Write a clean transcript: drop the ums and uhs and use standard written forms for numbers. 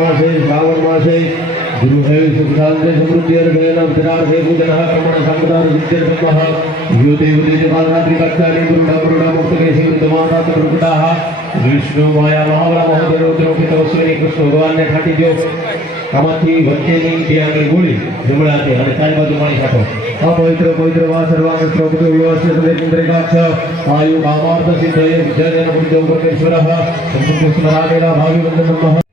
मासे श्रावण मासे गुरु है सुख शांति समृद्धि अर्घयन विराट है पूजन क्रमण संगदार विद्यर्पमः युते युते कालरात्रि कक्षानि गुरुडा मुक्त के शिव दमाता प्रकटा विष्णु माया महाबला महोदय रुद्र तपस्वी कृष्ण भगवान ने ठाटी जो આમાંથી વચ્ચેની બે આગળ ગોળી જમણાથી અને ચાર બાજુ પાણી છાંટો અપવિત્ર પવિત્ર વા સર્વાંગ સ્વરૂપ વ્યવસ્થિત ઇન્દ્રિયાક્ષ આયુ કામાર્થ સિદ્ધયે વિદ્યાજન બુદ્ધો કોટેશ્વરઃ સંતુષ્ટ સ્મરામેલા ભાવિ વંદનમઃ